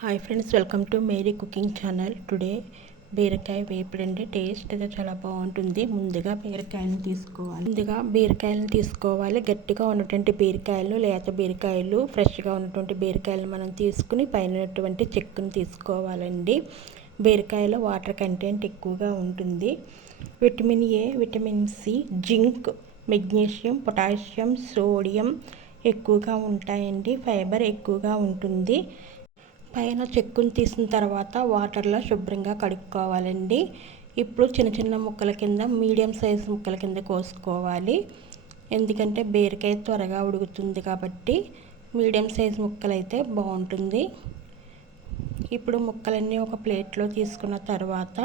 Hi friends welcome to Mary cooking channel today బీరకాయ వేపుడండి taste చాలా బాగుంటుంది. ముందుగా బీరకాయలను తీసుకోవాలి. ముందుగా బీరకాయలను తీసుకోవాలి. గట్టిగా ఉన్నటువంటి బీరకాయలు లేత బీరకాయలు ఫ్రెష్గా ఉన్నటువంటి బీరకాయలు మనం తీసుకుని పైన చెక్కును తీసుకోవాలండి. బీరకాయలో వాటర్ కంటెంట్ ఎక్కువగా ఉంటుంది. Vitamin A vitamin C zinc magnesium potassium sodium ఎక్కువగా ఉంటాయండి. ఫైబర్ ఎక్కువగా ఉంటుంది. పైన చెక్కుని తీసిన తర్వాత వాటర్లో శుభ్రంగా కడుక్కోవాలండి. ఇప్పుడు చిన్న చిన్న ముక్కల కింద మీడియం సైజ్ ముక్కల కింద కోసుకోవాలి. ఎందుకంటే బీరకాయ త్వరగా ఉడుకుతుంది కాబట్టి మీడియం సైజ్ ముక్కలు అయితే బాగుంటుంది. ఇప్పుడు ముక్కలన్నీ ఒక ప్లేట్లో తీసుకున్న తర్వాత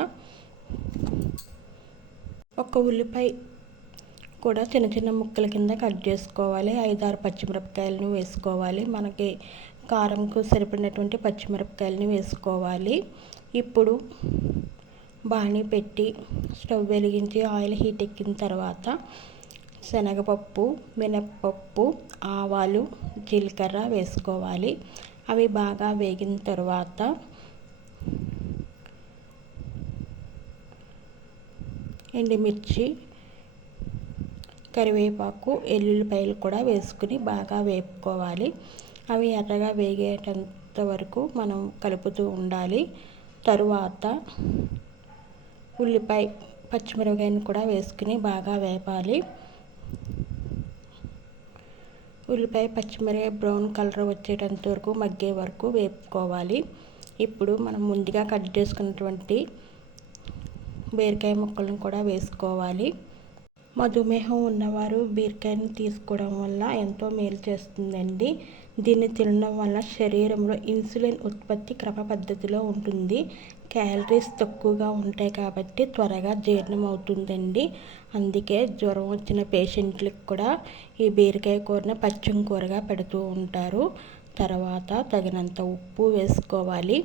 ఒక ఉల్లిపాయ కూడా చిన్న చిన్న ముక్కల కింద కట్ చేసుకోవాలి. ఐదారు పచ్చిమిరపకాయలను వేసుకోవాలి. మనకి కారంకు సరిపడినటువంటి పచ్చిమిరపకాయలని వేసుకోవాలి. ఇప్పుడు బాణీ పెట్టి స్టవ్ వెలిగించి ఆయిల్ హీట్ ఎక్కిన తర్వాత శనగపప్పు మినప్పప్పు ఆవాలు జీలకర్ర వేసుకోవాలి. అవి బాగా వేగిన తర్వాత ఎండుమిర్చి కరివేపాకు ఎల్లుల్లిపాయలు కూడా వేసుకుని బాగా వేపుకోవాలి. అవి ఎర్రగా వేగేటంత వరకు మనం కలుపుతూ ఉండాలి. తరువాత ఉల్లిపాయ పచ్చిమిరపకాయని కూడా వేసుకుని బాగా వేపాలి. ఉల్లిపాయ పచ్చిమిరపకాయ బ్రౌన్ కలర్ వచ్చేటంత వరకు మగ్గే వరకు వేపుకోవాలి. ఇప్పుడు మనం ముందుగా కట్ చేసుకున్నటువంటి బీరకాయ ముక్కలను కూడా వేసుకోవాలి. మధుమేహం ఉన్నవారు బీరకాయని తీసుకోవడం వల్ల ఎంతో మేలు చేస్తుందండి. దీన్ని తినడం వల్ల శరీరంలో ఇన్సులిన్ ఉత్పత్తి క్రమ పద్ధతిలో ఉంటుంది. క్యాలరీస్ తక్కువగా ఉంటాయి కాబట్టి త్వరగా జీర్ణం అవుతుందండి అందుకే జ్వరం వచ్చిన పేషెంట్లకు కూడా ఈ బీరకాయ కూరని పచ్చిమ కూరగా పెడుతూ ఉంటారు. తర్వాత తగినంత ఉప్పు వేసుకోవాలి.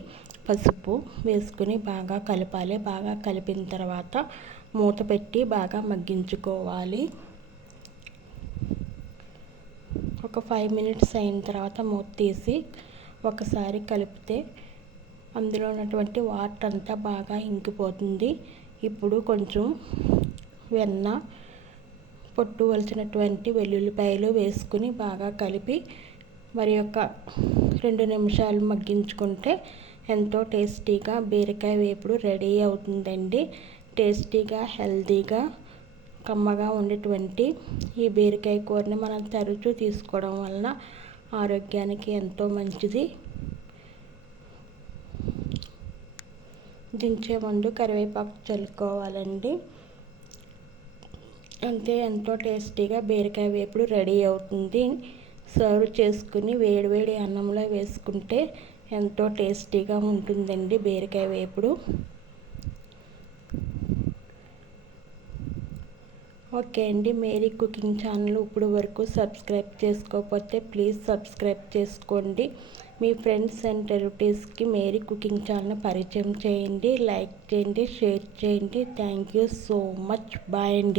పసుపు వేసుకుని బాగా కలపాలి. బాగా కలిపిన తర్వాత మూత పెట్టి బాగా మగ్గించుకోవాలి. ఒక ఫైవ్ మినిట్స్ అయిన తర్వాత మూత తీసి ఒకసారి కలిపితే అందులో ఉన్నటువంటి వాటర్ అంతా బాగా ఇంకిపోతుంది. ఇప్పుడు కొంచెం వెన్న పొట్టు వలిచినటువంటి వెల్లుల్లిపాయలు వేసుకుని బాగా కలిపి మరి యొక్క రెండు నిమిషాలు మగ్గించుకుంటే ఎంతో టేస్టీగా బీరకాయ వేపుడు రెడీ అవుతుందండి. టేస్టీగా హెల్తీగా కమ్మగా ఉండేటువంటి ఈ బీరకాయ కూరని మనం తరచూ తీసుకోవడం వలన ఆరోగ్యానికి ఎంతో మంచిది. దించే ముందు కరివేపాకు చల్లుకోవాలండి. అంతే ఎంతో టేస్టీగా బీరకాయ వేపుడు రెడీ అవుతుంది. సర్వ్ చేసుకుని వేడివేడి అన్నంలో వేసుకుంటే ఎంతో టేస్టీగా ఉంటుందండి బీరకాయ వేపుడు. ఓకే అండి. మేరీ కుకింగ్ ఛానల్ ఇప్పుడు వరకు సబ్స్క్రైబ్ చేసుకోకపోతే ప్లీజ్ సబ్స్క్రైబ్ చేసుకోండి. మీ ఫ్రెండ్స్ అండ్ రిలేటివ్స్కి మేరీ కుకింగ్ ఛానల్ పరిచయం చేయండి. లైక్ చేయండి షేర్ చేయండి. Thank you so much. Bye అండి.